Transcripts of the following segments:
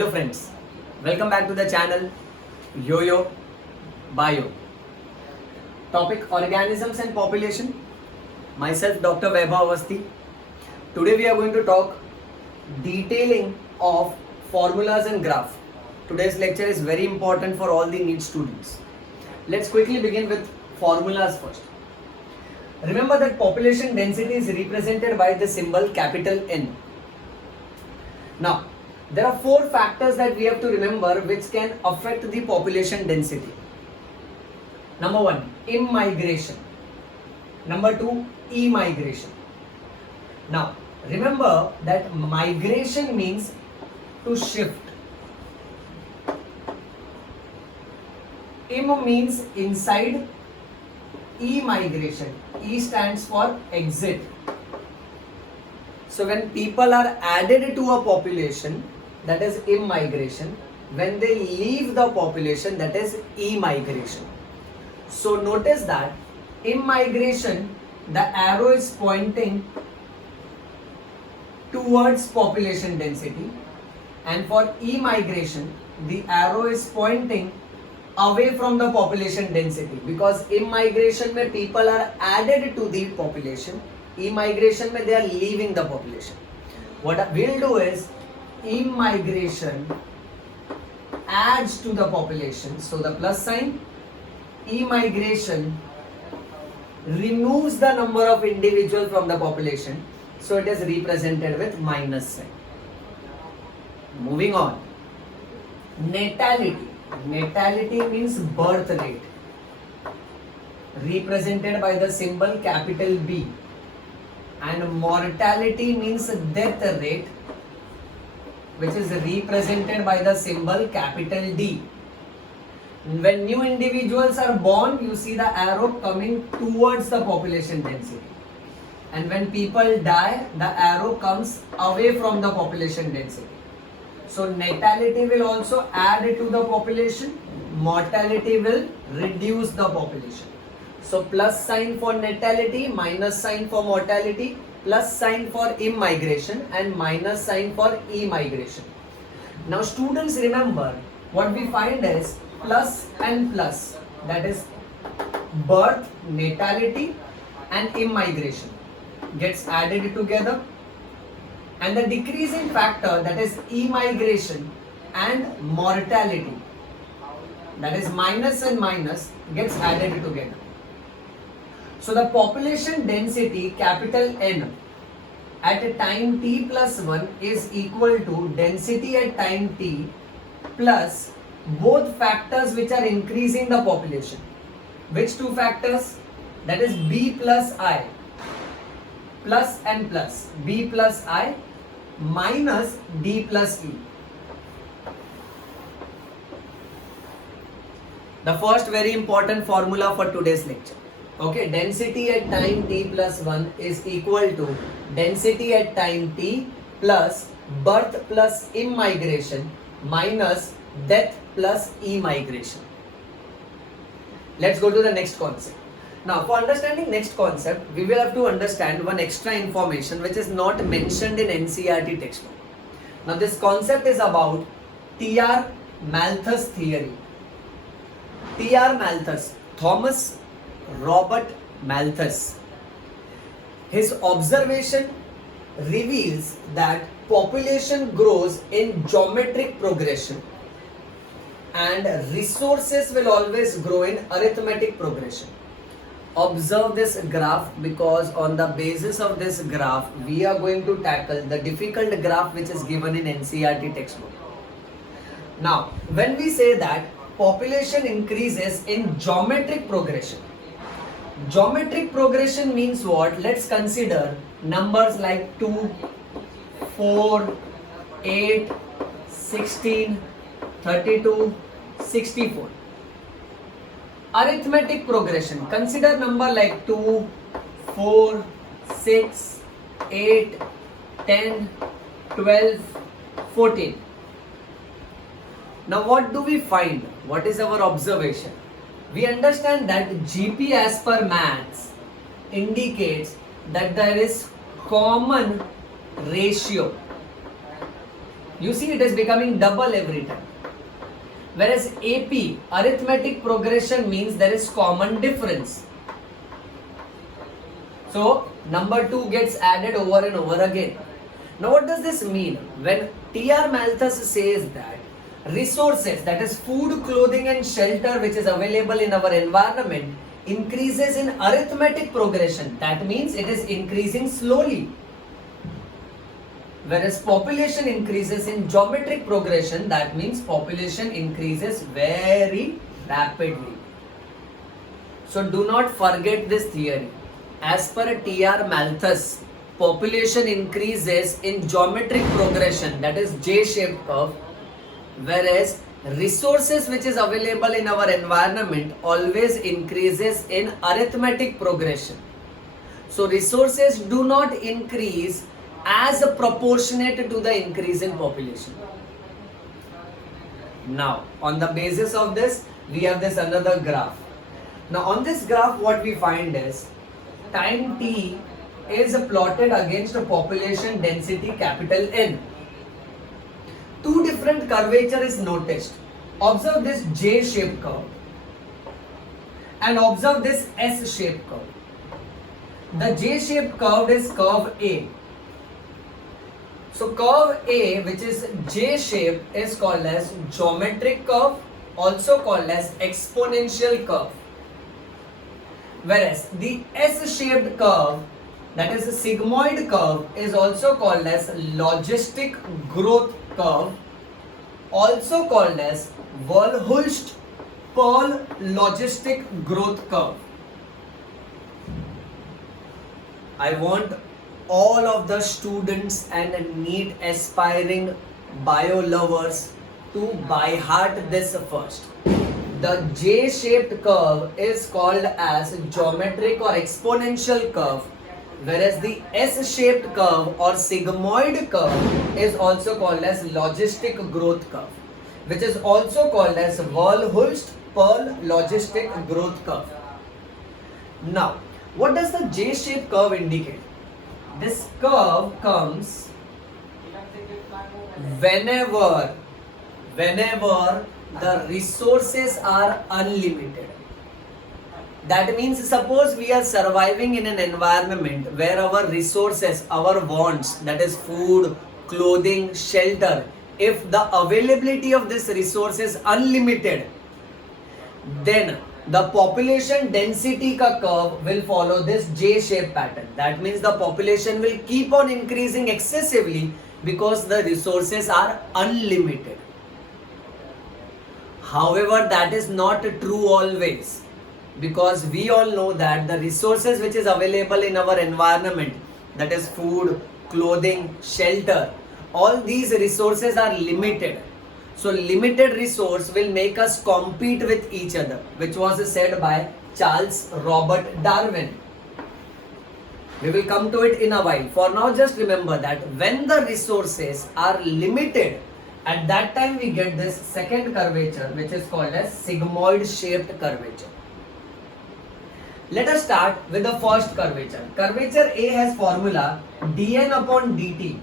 Hello friends, welcome back to the channel Yo-Yo Bio. Topic organisms and population. Myself Dr. Vaibhav Avasthi. Today we are going to talk detailing of formulas and graph. Today's lecture is very important for all the NEET students. Let's quickly begin with formulas first. Remember that population density is represented by the symbol capital N. Now, there are four factors that we have to remember which can affect the population density. Number one, immigration. Number two, emigration. Now, remember that migration means to shift. Im means inside. Emigration. E stands for exit. So when people are added to a population, that is immigration. When they leave the population, that is emigration. So notice that immigration, the arrow is pointing towards population density, and for emigration, the arrow is pointing away from the population density, because immigration mein people are added to the population, immigration mein they are leaving the population. What we'll do is immigration adds to the population, so the plus sign. Emigration removes the number of individuals from the population, so it is represented with minus sign. Moving on, natality. Natality means birth rate, represented by the symbol capital B, and mortality means death rate, which is represented by the symbol capital D. When new individuals are born, you see the arrow coming towards the population density, and when people die, the arrow comes away from the population density. So natality will also add to the population, mortality will reduce the population. So plus sign for natality, minus sign for mortality, plus sign for immigration, and minus sign for emigration. Now students, remember what we find is plus and plus, that is birth, natality and immigration gets added together, and the decreasing factor, that is emigration and mortality, that is minus and minus, gets added together. So the population density capital N at a time t plus 1 is equal to density at time t plus both factors which are increasing the population. Which two factors? That is B plus I, plus and plus, B plus I minus D plus E. The first very important formula for today's lecture. Okay, density at time t plus 1 is equal to density at time t plus birth plus immigration minus death plus emigration. Let's go to the next concept. Now, for understanding next concept, we will have to understand one extra information which is not mentioned in NCERT textbook. Now, this concept is about T.R. Malthus theory. T.R. Malthus, Thomas Robert Malthus. His observation reveals that population grows in geometric progression and resources will always grow in arithmetic progression. Observe this graph, because on the basis of this graph we are going to tackle the difficult graph which is given in NCERT textbook. Now, when we say that population increases in geometric progression, geometric progression means what? Let's consider numbers like 2, 4, 8, 16, 32, 64. Arithmetic progression, consider number like 2, 4, 6, 8, 10, 12, 14. Now what do we find? What is our observation? We understand that GP as per maths indicates that there is common ratio You see, it is becoming double every time. Whereas AP, arithmetic progression, means there is common difference. So number 2 gets added over and over again. Now what does this mean? When T.R. Malthus says that resources, that is food, clothing and shelter, which is available in our environment, increases in arithmetic progression, that means it is increasing slowly. Whereas population increases in geometric progression, that means population increases very rapidly. So do not forget this theory. As per T.R. Malthus, population increases in geometric progression, that is J-shaped curve, whereas resources which is available in our environment always increases in arithmetic progression. So resources do not increase as proportionate to the increase in population. Now, on the basis of this, we have this another graph. Now, on this graph, what we find is time t is plotted against a population density capital N. Two different curvature is noticed. Observe this J-shaped curve and observe this S-shaped curve. The J-shaped curve is curve A. So curve A, which is J-shaped, is called as geometric curve, also called as exponential curve. Whereas the S-shaped curve, that is a sigmoid curve, is also called as logistic growth curve, also called as Verhulst-Pearl logistic growth curve. I want all of the students and NEET aspiring bio lovers to by heart this first. The J-shaped curve is called as geometric or exponential curve, whereas the S-shaped curve or sigmoid curve is also called as logistic growth curve, which is also called as Verhulst-Pearl logistic growth curve. Now, what does the J-shaped curve indicate? This curve comes whenever the resources are unlimited. That means suppose we are surviving in an environment where our resources, our wants, that is food, clothing, shelter, if the availability of this resource is unlimited, then the population density ka curve will follow this J-shaped pattern. That means the population will keep on increasing excessively because the resources are unlimited. However, that is not true always, because we all know that the resources which is available in our environment, that is food, clothing, shelter, all these resources are limited. So limited resource will make us compete with each other, which was said by Charles Robert Darwin. We will come to it in a while. For now, just remember that when the resources are limited, at that time we get this second curvature, which is called as sigmoid shaped curvature. Let us start with the first curvature. Curvature A has formula dn upon dt.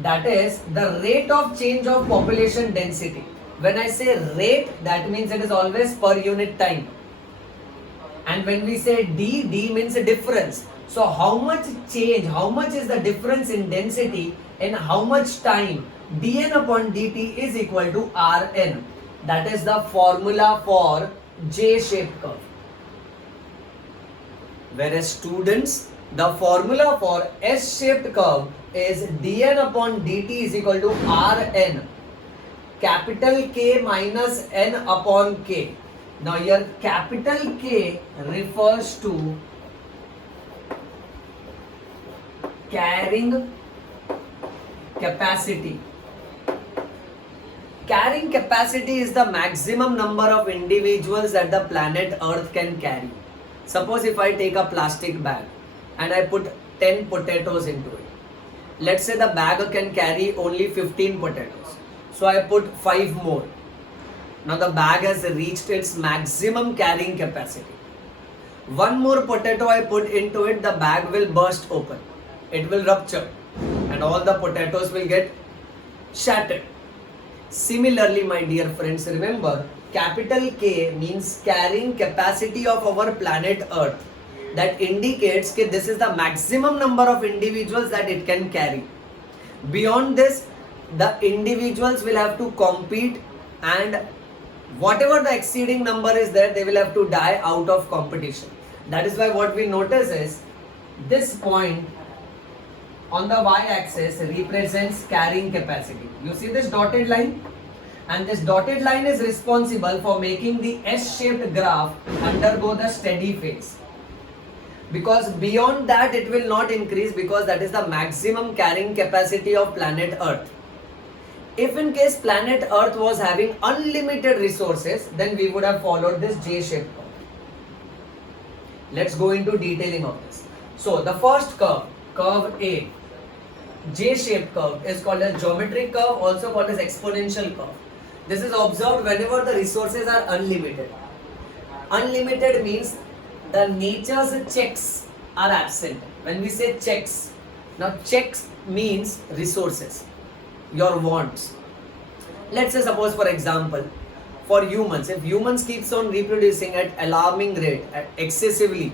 That is the rate of change of population density. When I say rate, that means it is always per unit time. And when we say D means a difference. So how much change, how much is the difference in density in how much time? Dn upon dt is equal to Rn. That is the formula for J-shaped curve. Whereas students, the formula for S-shaped curve is dn upon dt is equal to Rn, capital K minus n upon k. Now here capital K refers to carrying capacity. Carrying capacity is the maximum number of individuals that the planet Earth can carry. Suppose if I take a plastic bag and I put 10 potatoes into it. Let's say the bag can carry only 15 potatoes. So I put 5 more. Now the bag has reached its maximum carrying capacity. One more potato I put into it, the bag will burst open. It will rupture and all the potatoes will get shattered. Similarly, my dear friends, remember capital K means carrying capacity of our planet Earth. That indicates that this is the maximum number of individuals that it can carry. Beyond this, the individuals will have to compete, and whatever the exceeding number is there, they will have to die out of competition. That is why what we notice is this point on the y-axis represents carrying capacity. You see this dotted line? And this dotted line is responsible for making the S-shaped graph undergo the steady phase. Because beyond that it will not increase, because that is the maximum carrying capacity of planet Earth. If in case planet Earth was having unlimited resources, then we would have followed this J-shaped curve. Let's go into detailing of this. So the first curve, curve A, J-shaped curve, is called as geometric curve, also called as exponential curve. This is observed whenever the resources are unlimited. Unlimited means the nature's checks are absent. When we say checks, now checks means resources, your wants. Let's say suppose for example, for humans, if humans keeps on reproducing at alarming rate, excessively,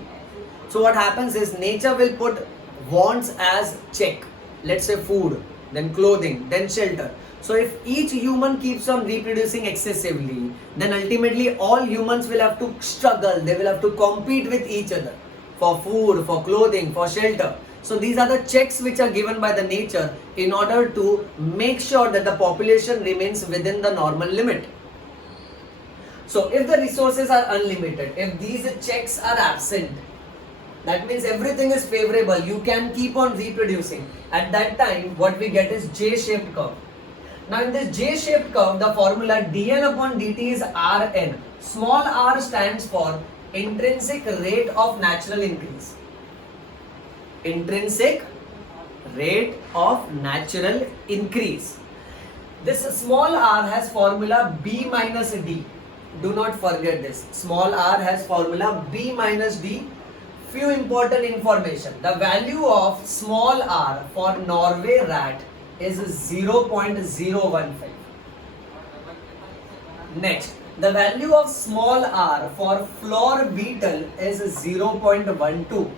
so what happens is nature will put wants as check. Let's say food, then clothing, then shelter. So if each human keeps on reproducing excessively, then ultimately all humans will have to struggle, they will have to compete with each other for food, for clothing, for shelter. So these are the checks which are given by the nature in order to make sure that the population remains within the normal limit. So if the resources are unlimited, if these checks are absent, that means everything is favorable, you can keep on reproducing. At that time, what we get is J-shaped curve. Now in this J-shaped curve, the formula dn upon dt is Rn. Small r stands for intrinsic rate of natural increase. Intrinsic rate of natural increase. This small r has formula B minus D. Do not forget this. Small r has formula B minus D. Few important information. The value of small r for Norway rat is 0.015. Next, the value of small r for floor beetle is 0.12.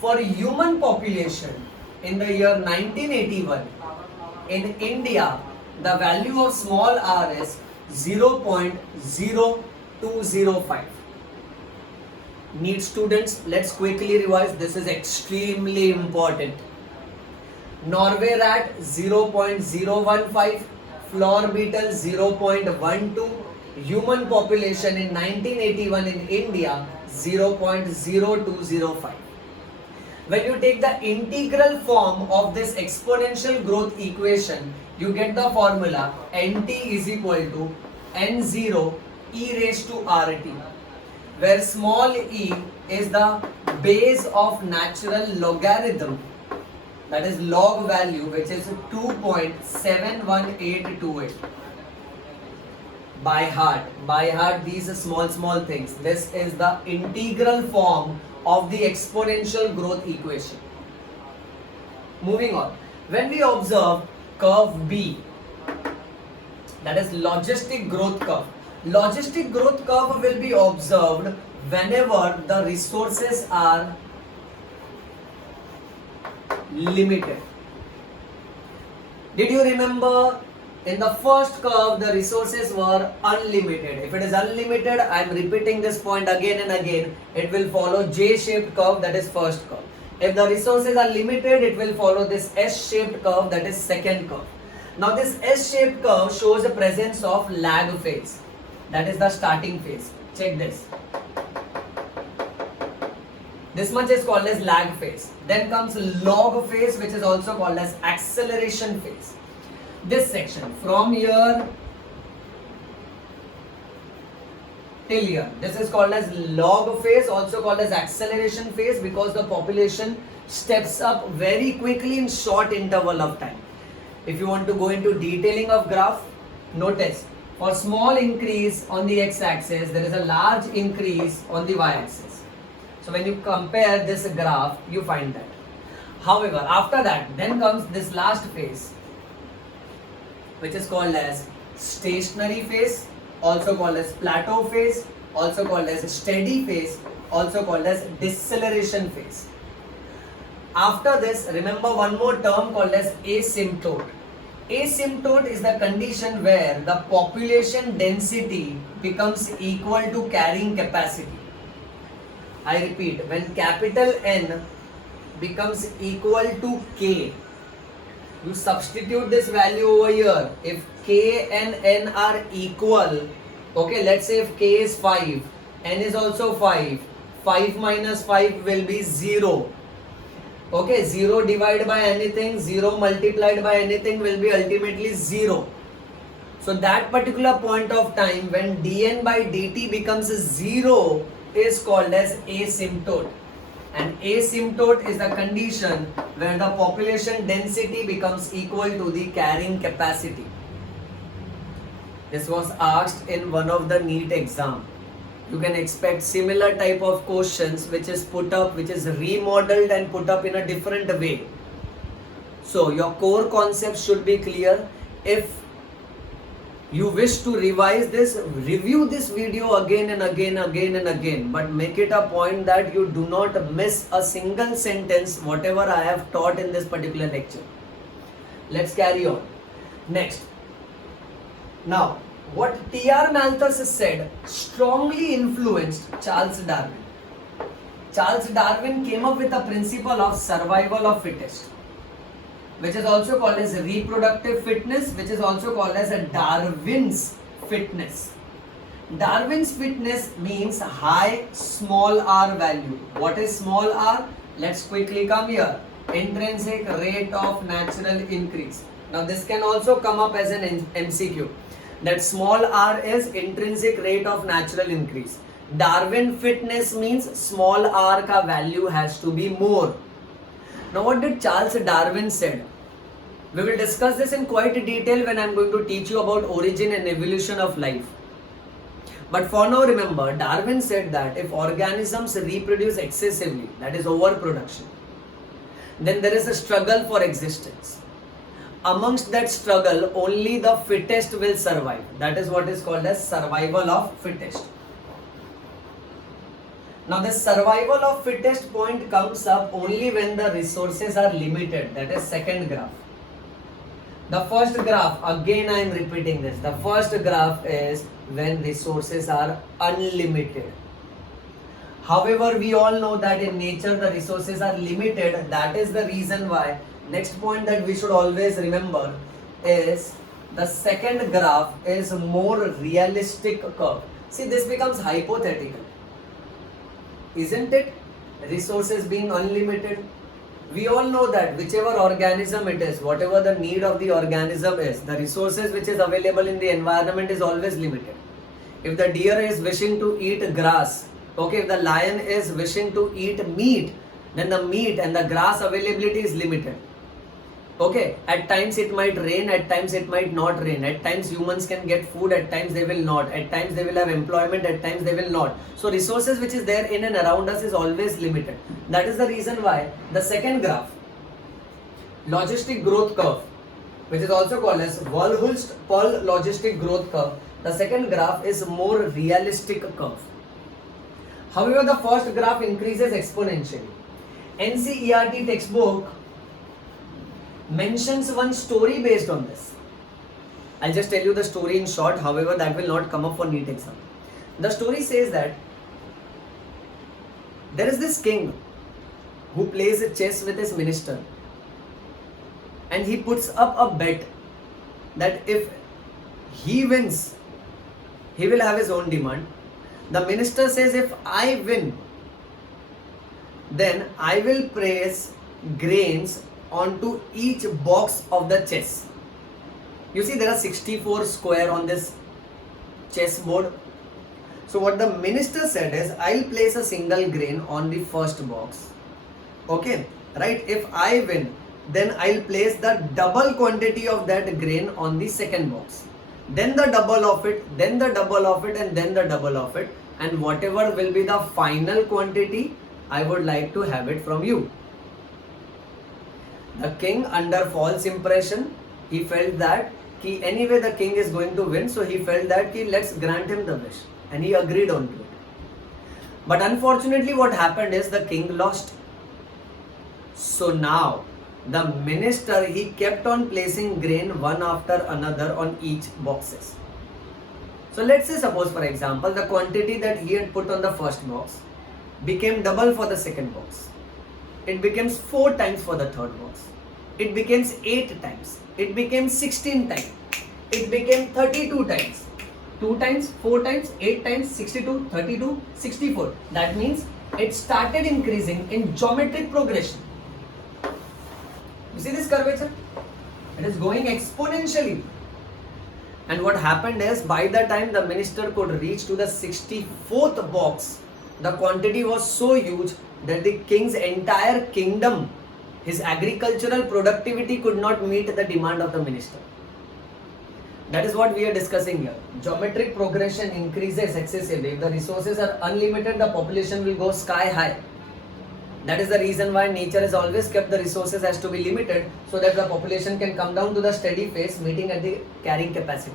For human population in the year 1981, in India, the value of small r is 0.0205. Need students, let's quickly revise. This is extremely important. Norway rat 0.015, floor beetle 0.12, human population in 1981 in India 0.0205. When you take the integral form of this exponential growth equation, you get the formula nt is equal to n0 e raised to rt, where small e is the base of natural logarithm, that is log value, which is 2.71828. By heart these small things. This is the integral form of the exponential growth equation. Moving on, when we observe curve B, that is logistic growth curve. Logistic growth curve will be observed whenever the resources are limited. Did you remember in the first curve the resources were unlimited? If it is unlimited, I am repeating this point again and again, it will follow J-shaped curve, that is first curve. If the resources are limited, it will follow this S-shaped curve, that is second curve. Now this S-shaped curve shows the presence of lag phase, that is the starting phase. Check this. This much is called as lag phase. Then comes log phase, which is also called as acceleration phase. This section from here till here, this is called as log phase, also called as acceleration phase, because the population steps up very quickly in short interval of time. If you want to go into detailing of graph, notice for small increase on the x-axis, there is a large increase on the y-axis. So when you compare this graph, you find that. However, after that, then comes this last phase, which is called as stationary phase, also called as plateau phase, also called as steady phase, also called as deceleration phase. After this, remember one more term called as asymptote. Asymptote is the condition where the population density becomes equal to carrying capacity. I repeat, when capital N becomes equal to K, you substitute this value over here. If K and N are equal, okay, let's say if K is 5, N is also 5, 5 minus 5 will be 0. Okay, 0 divided by anything, 0 multiplied by anything will be ultimately 0. So that particular point of time when dN by dt becomes 0 is called as asymptote. And asymptote is the condition where the population density becomes equal to the carrying capacity. This was asked in one of the NEET exam. You can expect similar type of questions which is put up, which is remodeled and put up in a different way. So your core concepts should be clear. If you wish to revise this, review this video again and again, but make it a point that you do not miss a single sentence whatever I have taught in this particular lecture. Let's carry on. Next. Now, what T.R. Malthus said strongly influenced Charles Darwin. Charles Darwin came up with a principle of survival of fittest, which is also called as reproductive fitness, which is also called as a Darwin's fitness. Darwin's fitness means high small r value. What is small r? Let's quickly come here. Intrinsic rate of natural increase. Now this can also come up as an MCQ. That small r is intrinsic rate of natural increase. Darwin fitness means small r ka value has to be more. Now what did Charles Darwin said? We will discuss this in quite detail when I am going to teach you about origin and evolution of life. But for now remember, Darwin said that if organisms reproduce excessively, that is overproduction, then there is a struggle for existence. Amongst that struggle, only the fittest will survive. That is what is called as survival of fittest. Now the survival of fittest point comes up only when the resources are limited. That is second graph. The first graph, again I am repeating this. The first graph is when resources are unlimited. However, we all know that in nature the resources are limited. That is the reason why next point that we should always remember is the second graph is more realistic curve. See, this becomes hypothetical, isn't it? Resources being unlimited. We all know that whichever organism it is, whatever the need of the organism is, the resources which is available in the environment is always limited. If the deer is wishing to eat grass, okay, if the lion is wishing to eat meat, then the meat and the grass availability is limited. Okay, at times it might rain, at times it might not rain, at times humans can get food, at times they will not, at times they will have employment, at times they will not. So resources which is there in and around us is always limited. That is the reason why the second graph, logistic growth curve, which is also called as Verhulst-Perl logistic growth curve, the second graph is more realistic curve. However, the first graph increases exponentially. NCERT textbook mentions one story based on this. I'll just tell you the story in short, however that will not come up for NEET exam. The story says that there is this king who plays chess with his minister, and he puts up a bet that if he wins, he will have his own demand. The minister says, if I win, then I will place grains onto each box of the chess. You see, there are 64 square on this chess board. So what the minister said is, I'll place a single grain on the first box. Okay, right? If I win, then I'll place the double quantity of that grain on the second box. Then the double of it, then the double of it, and then the double of it. And whatever will be the final quantity, I would like to have it from you. The king, under false impression, he felt that कि anyway the king is going to win, so he felt that कि let's grant him the wish, and he agreed on to it. But unfortunately what happened is the king lost. So now the minister, he kept on placing grain one after another on each boxes. So let's say, suppose for example, the quantity that he had put on the first box became double for the second box. It becomes 4 times for the third box. It becomes 8 times. It became 16 times. It became 32 times. 2 times, 4 times, 8 times, 62, 32, 64. That means it started increasing in geometric progression. You see this curvature? It is going exponentially. And what happened is, by the time the minister could reach to the 64th box, the quantity was so huge that the king's entire kingdom, his agricultural productivity could not meet the demand of the minister. That is what we are discussing here. Geometric progression increases excessively. If the resources are unlimited, the population will go sky high. That is the reason why nature has always kept the resources as to be limited, so that the population can come down to the steady phase, meeting at the carrying capacity.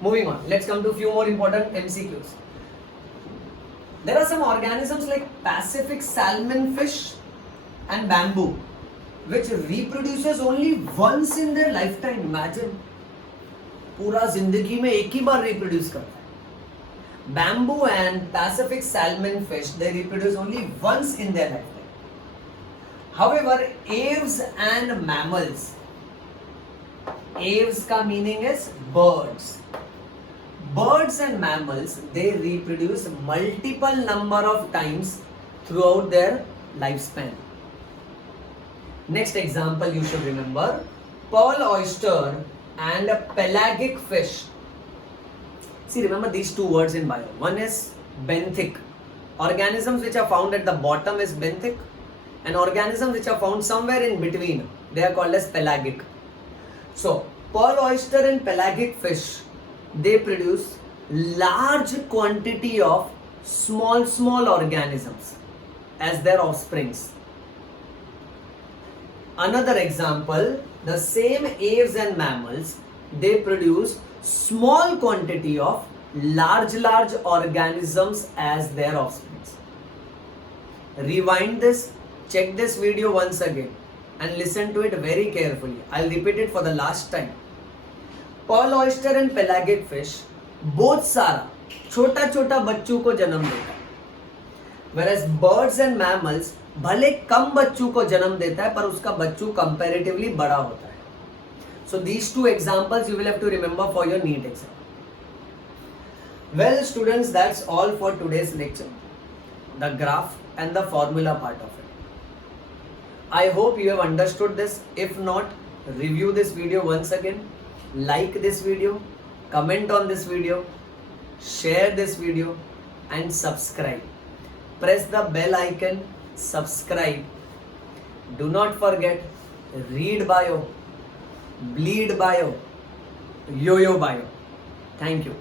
Moving on, let's come to a few more important MCQs. There are some organisms like Pacific salmon fish and bamboo, which reproduces only once in their lifetime. Imagine, पूरा जिंदगी में एक ही बार reproduce करता है. Bamboo and Pacific salmon fish, they reproduce only once in their lifetime. However, aves and mammals, aves ka meaning is birds. Birds and mammals, they reproduce multiple number of times throughout their lifespan. Next example you should remember, pearl oyster and pelagic fish. See, remember these two words in bio. One is benthic. Organisms which are found at the bottom is benthic, and organisms which are found somewhere in between, they are called as pelagic. So, pearl oyster and pelagic fish, they produce large quantity of small organisms as their offsprings. Another example, the same aves and mammals, they produce small quantity of large organisms as their offsprings. Rewind this, check this video once again and listen to it very carefully. I'll repeat it for the last time. Pearl oyster and pelagic fish, both सारा छोटा छोटा बच्चों को जन्म देता है, whereas birds and mammals भले कम बच्चों को जन्म देता है पर उसका बच्चों comparatively बड़ा होता है. So these two examples you will have to remember for your NEET exam. Well students, that's all for today's lecture. The graph and the formula part of it. I hope you have understood this. If not, review this video once again. Like this video, comment on this video, share this video and subscribe. Press the bell icon, subscribe. Do not forget, read bio, bleed bio, yo-yo bio. Thank you.